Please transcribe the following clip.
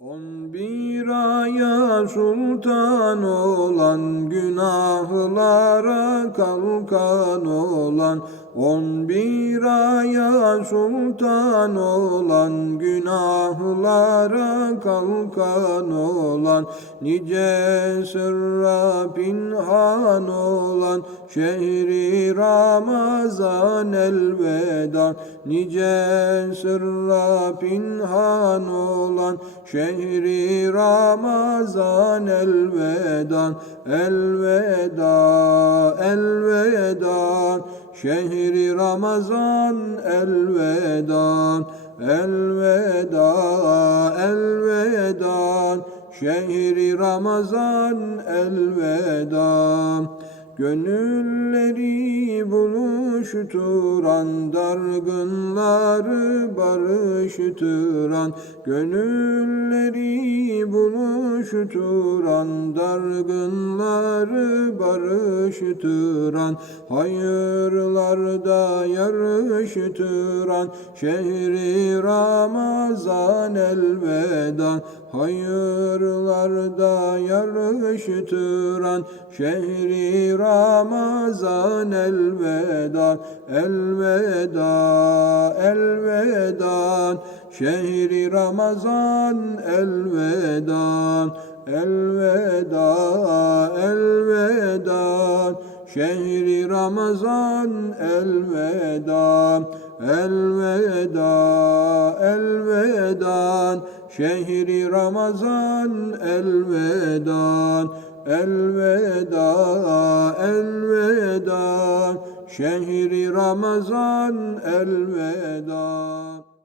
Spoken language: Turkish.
On bir aya sultan olan günahlara kalkan olan On bir aya sultan olan günahlara kalkan olan Nice sırra pinhan olan şehri Ramazan elveda Nice sırra pinhan olan şehri Ramazan elveda Elveda elveda. Şehri Ramazan elveda Elveda elveda. Şehri Ramazan elveda Gönülleri buluşturan, dargınları barıştıran, gönülleri buluşturan, dargınları barıştıran, hayırlarda yarıştıran, şehri Ramazan elveda, hayırlarda yarıştıran, şehri Ramazan elveda, elveda, elveda, şehri Ramazan elveda, elveda, elveda, şehri Ramazan elveda, elveda, elveda, şehri Ramazan elveda, elveda, elveda, şehri Ramazan elveda.